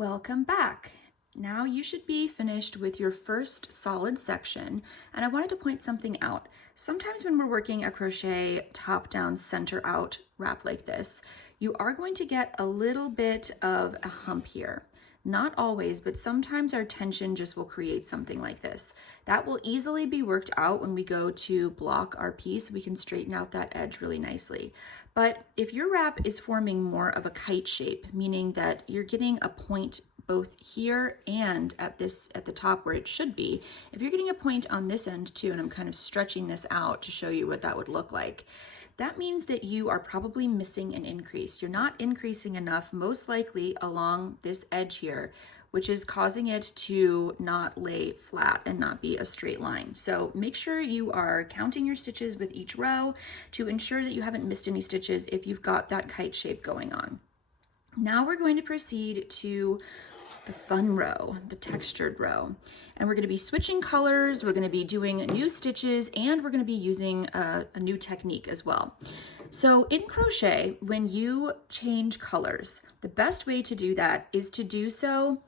Welcome back. Now you should be finished with your first solid section, and I wanted to point something out. Sometimes when we're working a crochet top down, center out wrap like this, you are going to get a little bit of a hump here. Not always, but sometimes our tension just will create something like this. That will easily be worked out when we go to block our piece. We can straighten out that edge really nicely. But if your wrap is forming more of a kite shape, meaning that you're getting a point both here and at the top where it should be, if you're getting a point on this end too, and I'm kind of stretching this out to show you what that would look like, that means that you are probably missing an increase. You're not increasing enough, most likely along this edge here, which is causing it to not lay flat and not be a straight line. So make sure you are counting your stitches with each row to ensure that you haven't missed any stitches if you've got that kite shape going on. Now we're going to proceed to the fun row, the textured row. And we're going to be switching colors, we're going to be doing new stitches, and we're going to be using a new technique as well. So in crochet, when you change colors, the best way to do that is to do so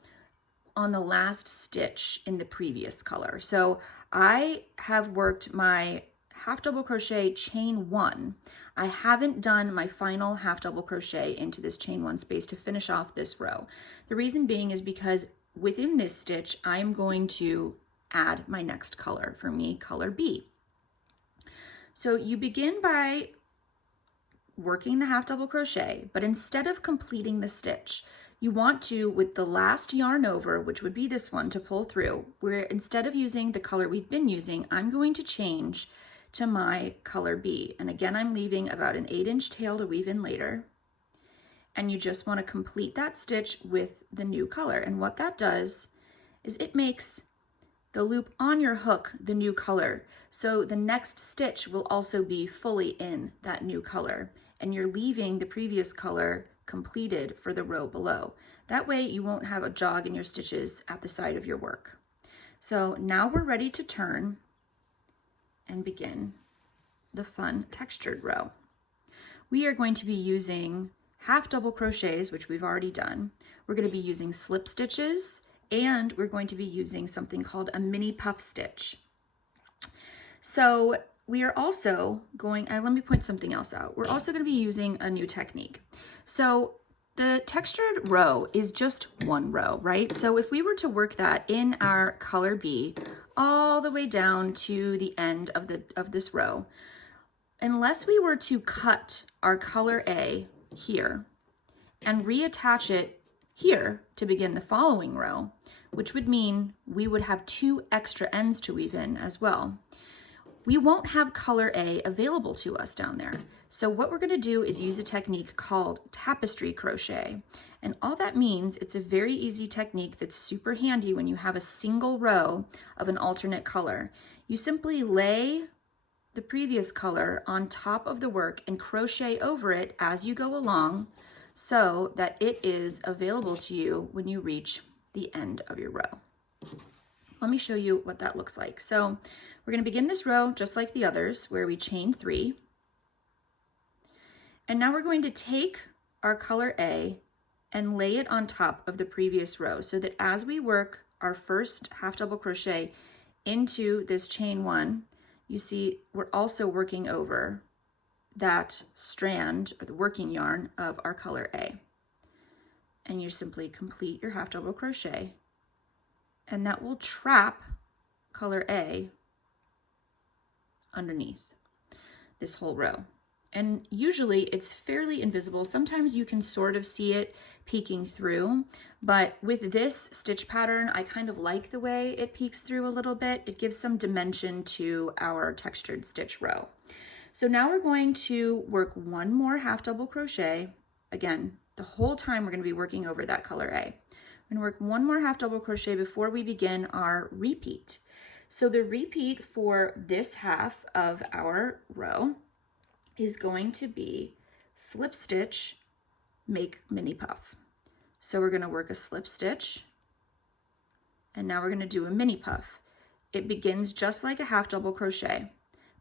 on the last stitch in the previous color. So I have worked my half double crochet chain one. I haven't done my final half double crochet into this chain one space to finish off this row. The reason being is because within this stitch, I'm going to add my next color, for me, color B. So you begin by working the half double crochet, but instead of completing the stitch, you want to, with the last yarn over, which would be this one, to pull through, where instead of using the color we've been using, I'm going to change to my color B. And again, I'm leaving about an 8-inch tail to weave in later. And you just want to complete that stitch with the new color. And what that does is it makes the loop on your hook the new color. So the next stitch will also be fully in that new color. And you're leaving the previous color completed for the row below. That way you won't have a jog in your stitches at the side of your work. So now we're ready to turn and begin the fun textured row. We are going to be using half double crochets, which we've already done. We're going to be using slip stitches, and we're going to be using something called a mini puff stitch. So we are also going, let me point something else out. We're also going to be using a new technique. So the textured row is just one row, right? So if we were to work that in our color B all the way down to the end of this row, unless we were to cut our color A here and reattach it here to begin the following row, which would mean we would have 2 extra ends to weave in as well, we won't have color A available to us down there. So what we're going to do is use a technique called tapestry crochet. And all that means, it's a very easy technique that's super handy when you have a single row of an alternate color. You simply lay the previous color on top of the work and crochet over it as you go along so that it is available to you when you reach the end of your row. Let me show you what that looks like. So we're going to begin this row just like the others, where we chain 3. And now we're going to take our color A and lay it on top of the previous row so that as we work our first half double crochet into this chain 1, you see we're also working over that strand or the working yarn of our color A. And you simply complete your half double crochet, and that will trap color A underneath this whole row. And usually it's fairly invisible. Sometimes you can sort of see it peeking through, but with this stitch pattern, I kind of like the way it peeks through a little bit. It gives some dimension to our textured stitch row. So now we're going to work one more half double crochet. Again, the whole time we're going to be working over that color A. We're going to work one more half double crochet before we begin our repeat. So the repeat for this half of our row is going to be slip stitch, make mini puff. So we're going to work a slip stitch, and now we're going to do a mini puff. It begins just like a half double crochet,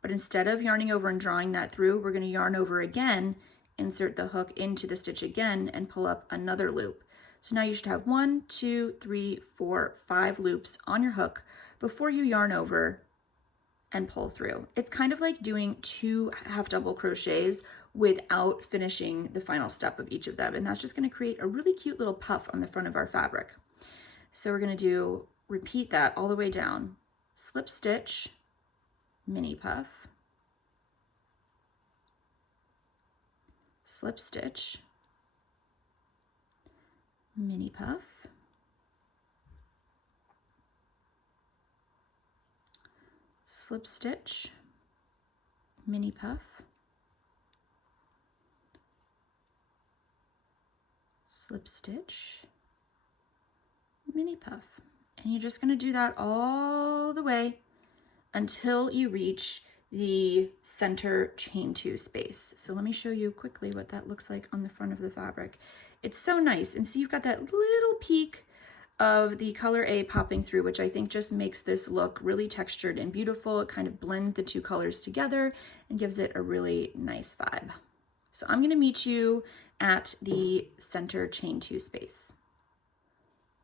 but instead of yarning over and drawing that through, we're going to yarn over again, insert the hook into the stitch again, and pull up another loop. So now you should have 1, 2, 3, 4, 5 loops on your hook before you yarn over and pull through. It's kind of like doing 2 half double crochets without finishing the final step of each of them. And that's just going to create a really cute little puff on the front of our fabric. So we're going to repeat that all the way down. Slip stitch, mini puff, slip stitch, mini puff, slip stitch, mini puff, slip stitch, mini puff. And you're just going to do that all the way until you reach the center chain 2 space. So let me show you quickly what that looks like on the front of the fabric. It's so nice. And see, you've got that little peak of the color A popping through, which I think just makes this look really textured and beautiful. It kind of blends the 2 colors together and gives it a really nice vibe. So I'm going to meet you at the center chain 2 space.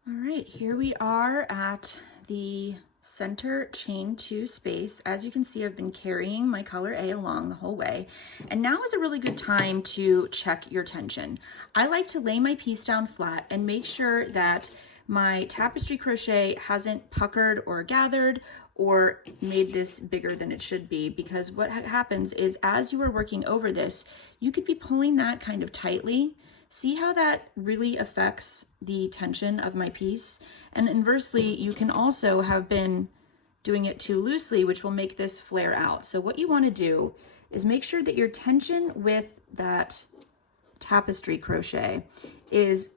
All right, here we are at the center chain 2 space. As you can see, I've been carrying my color A along the whole way. And now is a really good time to check your tension. I like to lay my piece down flat and make sure that my tapestry crochet hasn't puckered or gathered or made this bigger than it should be, because what happens is as you are working over this, you could be pulling that kind of tightly. See how that really affects the tension of my piece? And inversely, you can also have been doing it too loosely, which will make this flare out. So what you want to do is make sure that your tension with that tapestry crochet is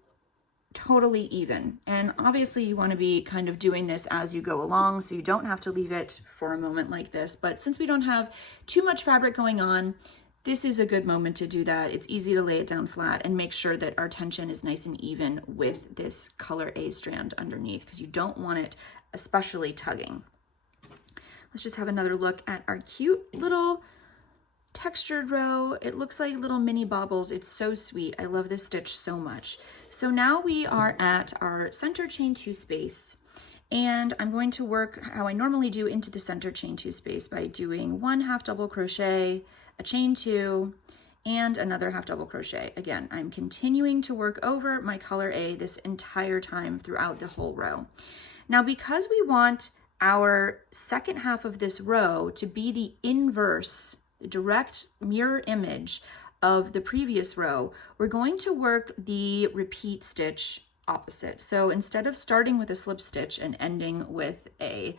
totally even. And obviously you want to be kind of doing this as you go along, so you don't have to leave it for a moment like this. But since we don't have too much fabric going on, this is a good moment to do that. It's easy to lay it down flat and make sure that our tension is nice and even with this color A strand underneath, because you don't want it especially tugging. Let's just have another look at our cute little textured row. It looks like little mini baubles. It's so sweet. I love this stitch so much. So now we are at our center chain 2 space, and I'm going to work how I normally do into the center chain 2 space by doing 1 half double crochet, a chain 2, and another half double crochet. Again, I'm continuing to work over my color A this entire time throughout the whole row. Now, because we want our second half of this row to be the inverse, the direct mirror image of the previous row, we're going to work the repeat stitch opposite. So instead of starting with a slip stitch and ending with a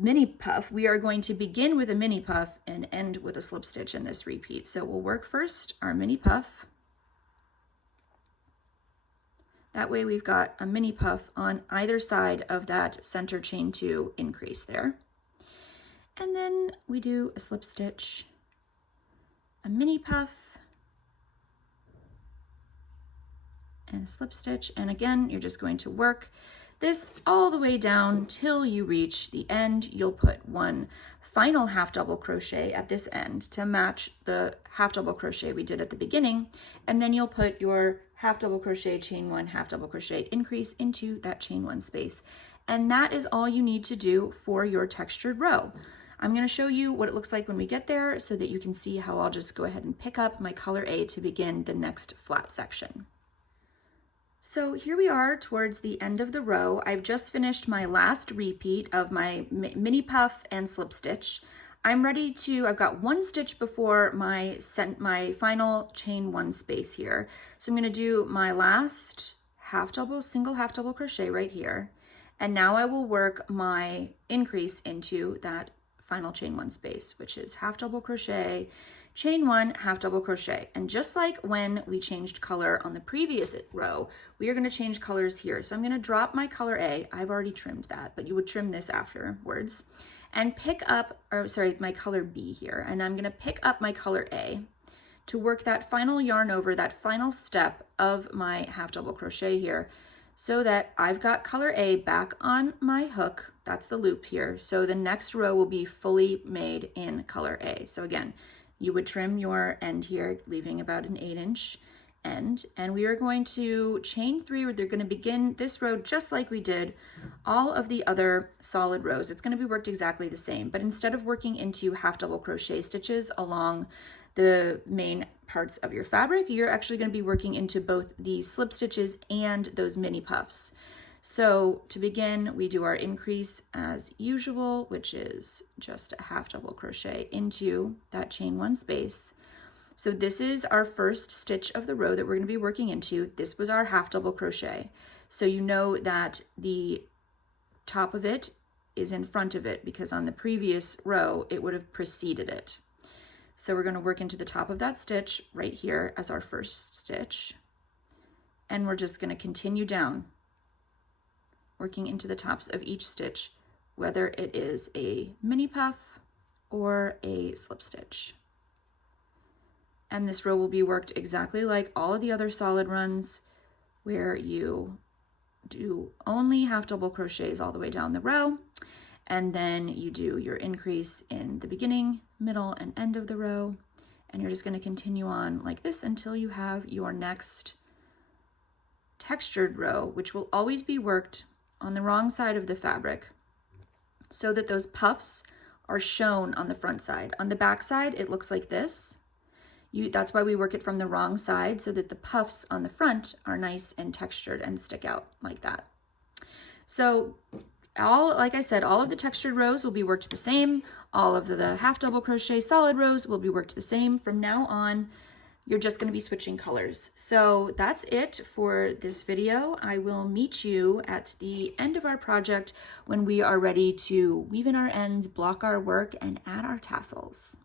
mini puff, we are going to begin with a mini puff and end with a slip stitch in this repeat. So we'll work first our mini puff. That way we've got a mini puff on either side of that center chain 2 increase there. And then we do a slip stitch, a mini puff, and a slip stitch. And again, you're just going to work this all the way down till you reach the end. You'll put 1 final half double crochet at this end to match the half double crochet we did at the beginning, and then you'll put your half double crochet, chain 1, half double crochet increase into that chain 1 space. And that is all you need to do for your textured row. I'm going to show you what it looks like when we get there so that you can see how I'll just go ahead and pick up my color A to begin the next flat section. So here we are towards the end of the row. I've just finished my last repeat of my mini puff and slip stitch. I'm ready to, I've got 1 stitch before my final chain 1 space here. So I'm going to do my last single half double crochet right here. And now I will work my increase into that final chain 1 space, which is half double crochet, chain 1, half double crochet. And just like when we changed color on the previous row, we are going to change colors here. So I'm going to drop my color A. I've already trimmed that, but you would trim this afterwards, and pick up, my color B here. And I'm going to pick up my color A to work that final yarn over, that final step of my half double crochet here, so that I've got color A back on my hook. That's the loop here. So the next row will be fully made in color A. So again, you would trim your end here, leaving about an 8-inch, end, and we are going to chain 3. They're going to begin this row just like we did all of the other solid rows. It's going to be worked exactly the same, but instead of working into half double crochet stitches along the main parts of your fabric, you're actually going to be working into both the slip stitches and those mini puffs. So to begin, we do our increase as usual, which is just a half double crochet into that chain 1 space. So this is our first stitch of the row that we're going to be working into. This was our half double crochet. So you know that the top of it is in front of it because on the previous row, it would have preceded it. So we're going to work into the top of that stitch right here as our first stitch. And we're just going to continue down, working into the tops of each stitch, whether it is a mini puff or a slip stitch. And this row will be worked exactly like all of the other solid runs, where you do only half double crochets all the way down the row, and then you do your increase in the beginning, middle, and end of the row, and you're just going to continue on like this until you have your next textured row, which will always be worked on the wrong side of the fabric so that those puffs are shown on the front side. On the back side, it looks like this. That's why we work it from the wrong side, so that the puffs on the front are nice and textured and stick out like that. So like I said, all of the textured rows will be worked the same. All of the half double crochet solid rows will be worked the same. From now on, you're just going to be switching colors. So that's it for this video. I will meet you at the end of our project when we are ready to weave in our ends, block our work, and add our tassels.